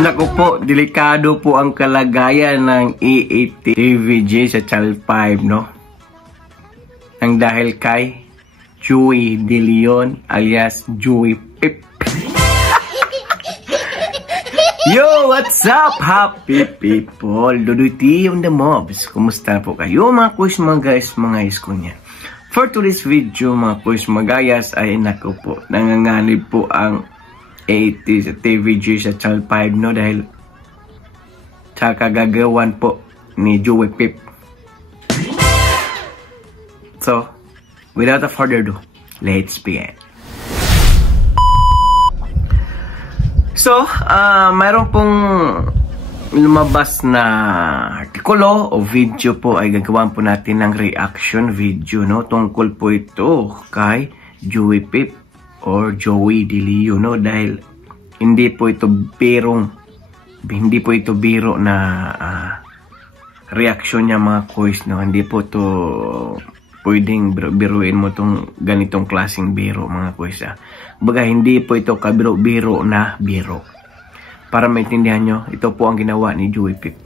Naku po, delikado po ang kalagayan ng E80 TVJ sa Channel 5, no? Ang dahil kay Joey De Leon alias Joey Pip. Yo, what's up, happy people? Duduti on the mobs. Kumusta po kayo mga kuys, mga guys, mga isko niya? For today's video mga kuys, mga gayas, ay naku po, nanganganib po ang E80 sa TVJ sa Channel 5, no? Dahil sa kagagawan po ni Joey Pip. So, without further ado, let's begin. So, mayroon pong lumabas na artikulo o video po ay gagawin po natin ng reaction video, no? Tungkol po ito kay Joey Pip or Joey De Leon, no? Dahil hindi po ito biro na reaction niya mga kuys, no? Hindi po ito pwedeng biruin mo itong ganitong klaseng biro mga kuys. Baga hindi po ito kabiro-biro na biro. Para maintindihan nyo, ito po ang ginawa ni Joey Pip.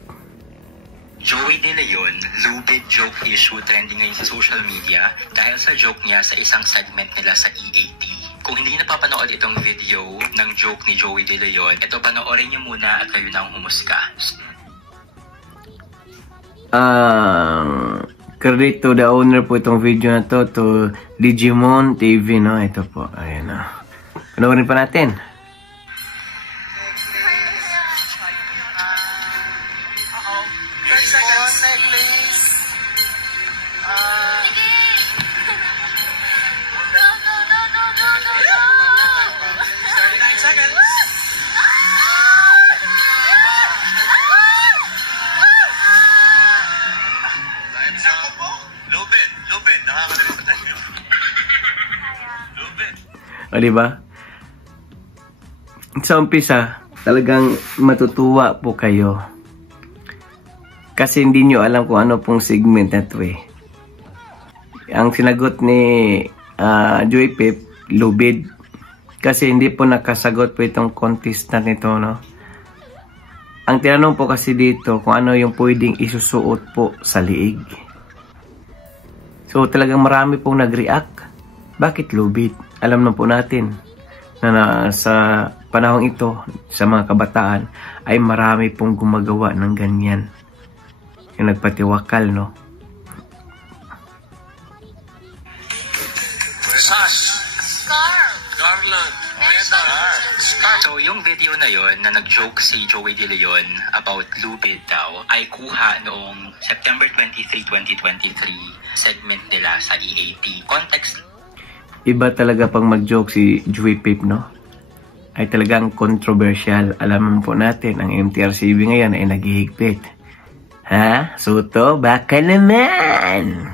Joey De Leon, lubid joke issue trending ngayon sa social media dahil sa joke niya sa isang segment nila sa E80. Kung hindi napapanood itong video ng joke ni Joey De Leon, ito panoorin niyo muna at kayo na ang humusga. Credit to the owner po itong video na to Digimon TV, no? Ito po, ayan na. Panoorin pa natin. O, diba? Sa umpisa, talagang matutuwa po kayo. Kasi hindi nyo alam kung ano pong segment na ito eh. Ang sinagot ni Joey Pip, lubid. Kasi hindi po nakasagot po itong contestant nito, no? Ang tinanong po kasi dito kung ano yung pwedeng isusuot po sa liig. So talagang marami pong nag-react. Bakit lubid? Alam na po natin na sa panahong ito, sa mga kabataan, ay marami pong gumagawa ng ganyan. Yung nagpatiwakal, no? So, yung video na yon na nag-joke si Joey De Leon about lubid daw ay kuha noong September 23, 2023 segment nila sa E80. Context. Iba talaga pang mag-joke si Joey Pip, no? Ay talagang controversial. Alam po natin, ang MTRCB ngayon ay naghihigpit. Ha? Soto, baka naman!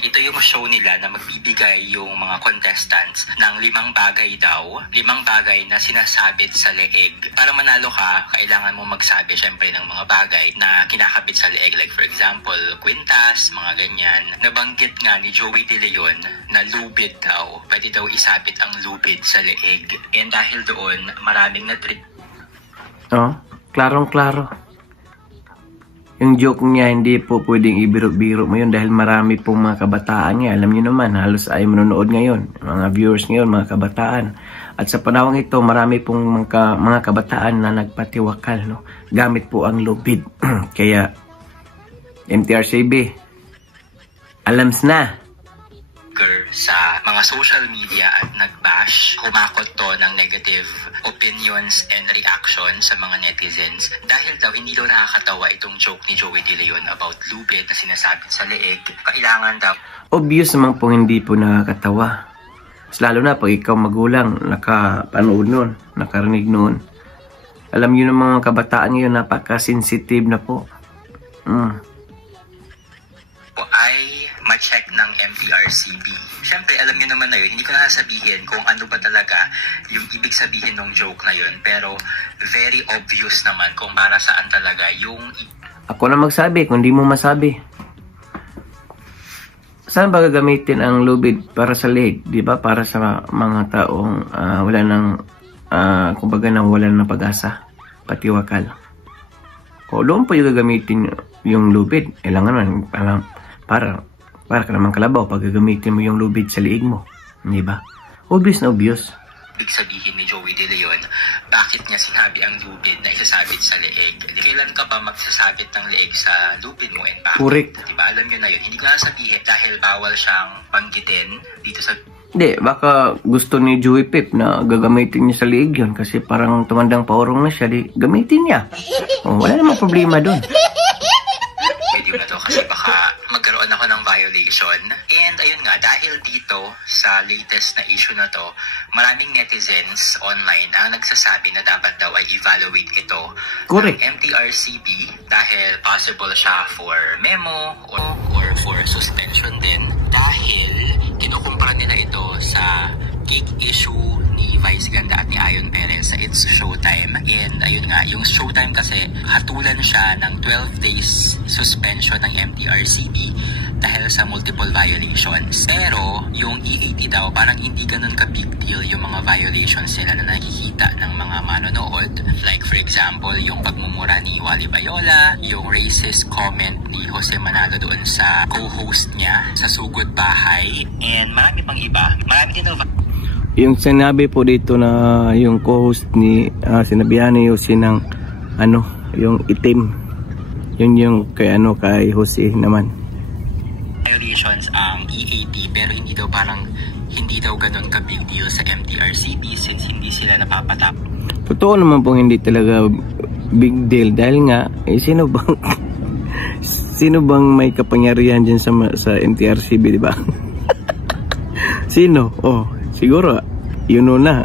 Ito yung show nila na magbibigay yung mga contestants ng 5 bagay daw. 5 bagay na sinasabit sa leeg. Para manalo ka, kailangan mo magsabi syempre ng mga bagay na kinakabit sa leeg. Like for example, kwintas, mga ganyan. Nabanggit nga ni Joey De Leon na lubid daw. Pwede daw isabit ang lubid sa leeg. And dahil doon, maraming na-trick. Oh, klarong-klaro. Yung joke niya, hindi po pwedeng ibiro-biro mo yun dahil marami pong mga kabataan niya. Alam niyo naman, halos ay manonood ngayon. Mga viewers ngayon, mga kabataan. At sa panahon ito, marami pong mga kabataan na nagpatiwakal, no? Gamit po ang lubid. Kaya, MTRCB, alams na. Sa mga social media at nag-bash, humakot to ng negative opinions and reaction sa mga netizens dahil daw hindi daw nakakatawa itong joke ni Joey De Leon about lubid na sinasabit sa leeg. Kailangan daw. Obvious naman po hindi po nakakatawa. Lalo na pag ikaw magulang, nakapanood nun, nakarinig nun. Alam nyo ng mga kabataan ngayon, napaka-sensitive na po. Ay ma-check ng MTRCB. Siyempre, alam nyo naman na yun, hindi ko na sabihin kung ano ba talaga yung ibig sabihin ng joke na yun. Pero, very obvious naman kung para saan talaga yung... Ako na magsabi, kung di mo masabi. Saan ba gagamitin ang lubid para sa leg? Di ba? Para sa mga taong wala nang kumbaga nang wala ng pag-asa, patiwakal. O doon po yung gagamitin yung lubid. Kailangan naman, para ka naman kalabaw pag gagamitin mo yung lubid sa liig mo. Di ba? Obvious na obvious. Ibig sabihin ni Joey De Leon, bakit niya sinabi ang lubid na isasabit sa leeg? Kailan ka ba magsasabit ng leeg sa lubid mo and bakit? Correct. Diba? Alam nyo na yun. Hindi ko na sabihin dahil bawal siyang banggitin dito sa... Hindi, baka gusto ni Joey Pip na gagamitin niya sa liig yun kasi parang tumandang paurong na siya, di gamitin niya. Wala namang problema doon. Pwede ba to? Kasi baka magkaroon ako ng violation. And ayun nga, dahil dito sa latest na issue na to, maraming netizens online ang nagsasabi na dapat daw ay evaluate ito Correct. ng MTRCB dahil possible siya for memo or for suspension din dahil kinukumpara nila ito sa cake issue ni Vice Ganda at ni Ayon Perez sa It's Showtime. And ayun nga, yung Showtime kasi hatulan siya ng 12 days suspension ng MTRCB dahil sa multiple violations. Pero yung EAT daw parang hindi ganun ka big deal yung mga violations nila na nakikita ng mga manonood. Like for example, yung pagmumura ni Wally Bayola, yung racist comment ni Jose Manalo doon sa co-host niya sa Sugod Bahay, and marami pang iba. Marami din daw Yung sinabi po dito na yung co-host ni sinabihan ni Jose ng yung itim. Yun yung kay Jose naman. Violations ang EAT pero hindi daw ganun ka big deal sa MTRCB since hindi sila napapatap. Totoo naman pong hindi talaga big deal dahil nga sino bang may kapangyarihan diyan sa MTRCB, di ba? Sino? Siguro, na.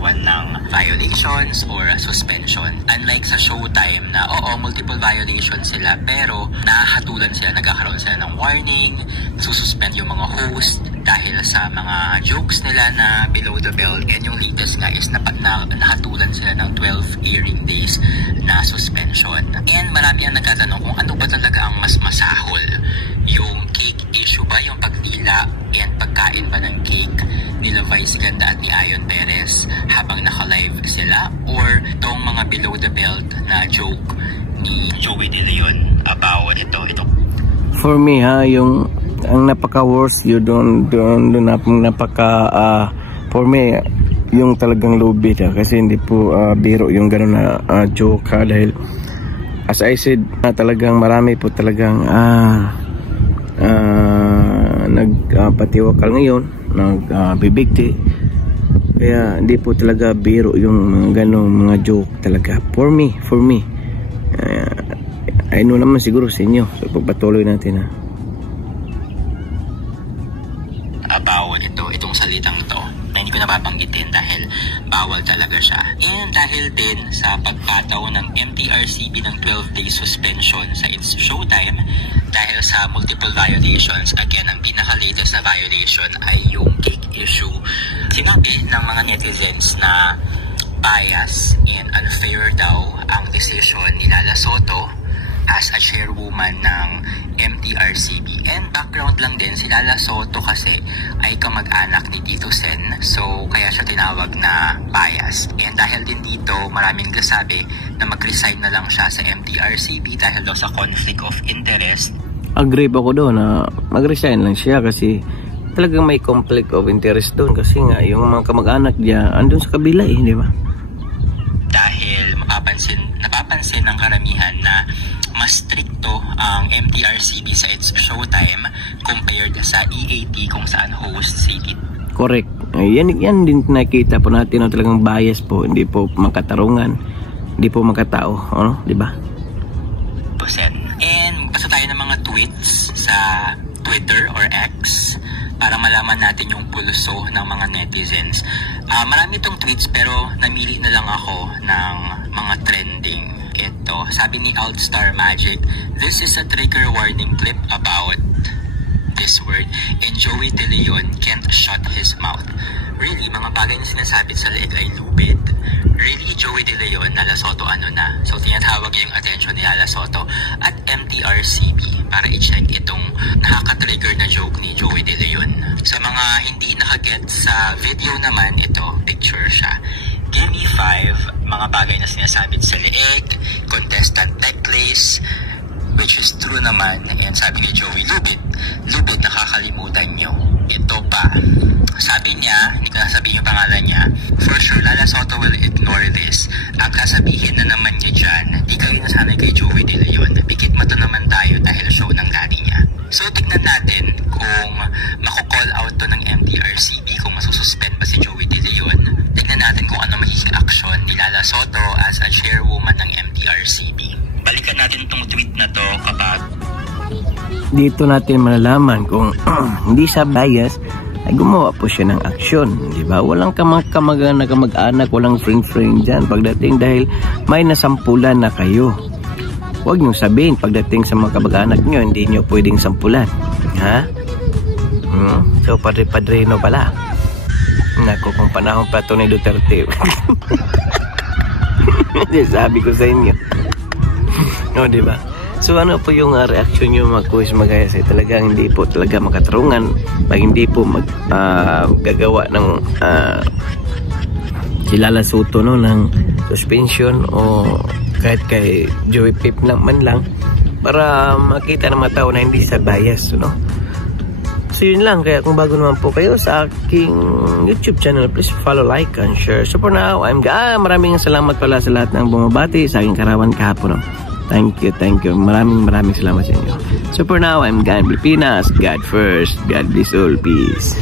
Ng violations or suspension. Unlike sa Showtime na multiple violations sila pero nahatulan sila, nagkakaroon sila ng warning, sususpend yung mga host dahil sa mga jokes nila na below the belt, and yung latest nga is nahatulan sila ng 12 airing days na suspension. And marami ang nagtatanong kung ano ba talaga ang mas masahol, yung cake issue ba, yung pagtila and pagkain ba ng cake nila Vice Ganda at ni Ayon Perez habang naka-live sila, or tong mga below the belt na joke ni Joey De Leon about ito. For me yung ang napaka-worst yun doon for me yung talagang lubid kasi hindi po biro yung gano'n na joke dahil as I said talagang marami po talagang nagpatiwakal ngayon, nagbibigti, kaya hindi po talaga biro yung ganong mga joke talaga. For me I know naman siguro sa inyo, so pagpatuloy natin about itong salitang to na hindi ko napapanggitin dahil bawal talaga siya. And dahil din sa pagpataw ng MTRCB ng 12-day suspension sa It's Showtime dahil sa multiple violations, again, ang pinaka-latest na violation ay yung cake issue. Sinabi ng mga netizens na bias and unfair daw ang decision ni Lala Soto as a chairwoman ng MTRCB. And background lang din, si Lala Soto kasi ay kamag-anak ni Tito Sen, so kaya siya tinawag na bias. And dahil din dito, maraming nagsasabi na mag-resign na lang siya sa MTRCB dahil daw sa conflict of interest. Agree pa ko doon na mag-resign lang siya kasi talagang may conflict of interest doon kasi nga yung mga kamag-anak niya andun sa kabila di ba? Dahil napapansin ng karamihan na mas stricto ang MTRCB sa It's Showtime compared sa EAT kung saan host si Tito. Correct. Yan din nakita po natin na talagang bias po, hindi po makatarungan, hindi po makatao, di ba? And basta tayo ng mga tweets sa Twitter or X para malaman natin yung pulso ng mga netizens. Marami itong tweets pero namili na lang ako ng mga trending. Ito, sabi ni Altstar Magic, this is a trigger warning clip about this word, and Joey De Leon can't shut his mouth. Really, mga bagay na sinasabit sa leeg ay lubid. Really, Joey De Leon, Lala Soto na? So, tinatawag niya yung attention ni Lala Soto at MTRCB para i-check itong nakaka-trigger na joke ni Joey De Leon. Sa mga hindi nakaget sa video naman, ito, picture siya. Give me 5 mga bagay na sinasabit sa leeg, contestant necklace, which is true naman. And sabi ni Joey, lubid, nakakalimutan nyo. Ito pa. Sabi niya, hindi ko nasabihin yung pangalan niya, for sure, Lala Soto will ignore this. At sasabihin na naman niya dyan, di kayo nasanay kay Joey De Leon. Pikit mato naman tayo dahil show ng daddy niya. So, tignan natin kung mako-call out to ng MTRCB, kung masususpend ba si Joey De Leon. Tignan natin kung ano magiging aksyon ni Lala Soto as a chairwoman ng MTRCB. Balikan natin tong tweet na to kapag dito natin malalaman kung hindi siya bias, ay gumawa po siya ng aksyon, di ba? Walang kamag-anak, walang friend dyan pagdating dahil may nasampulan na kayo. Huwag nyo sabihin pagdating sa mga kamag-anak nyo, hindi nyo pwedeng sampulan. Ha? So, padre-padrino pala. Naku, kung panahon pa ito ni Duterte. Sabi ko sa inyo. No, di ba? So ano po yung reaction nyo mga kuis magayas? Talagang hindi po talaga makatarungan pag hindi po gagawa ng si Lala Soto no, ng suspension o kahit kay Joey Pip man lang para makita ng mga tao na hindi sa bias, no? So yun lang, kaya kung bago naman po kayo sa aking YouTube channel, please follow, like, and share. So for now, maraming salamat pala sa lahat ng bumabati sa aking karawan kahapon, no? Thank you. Maraming salamat sa inyo. So for now, I'm Gan Pilipinas. God first. God bless all. Peace.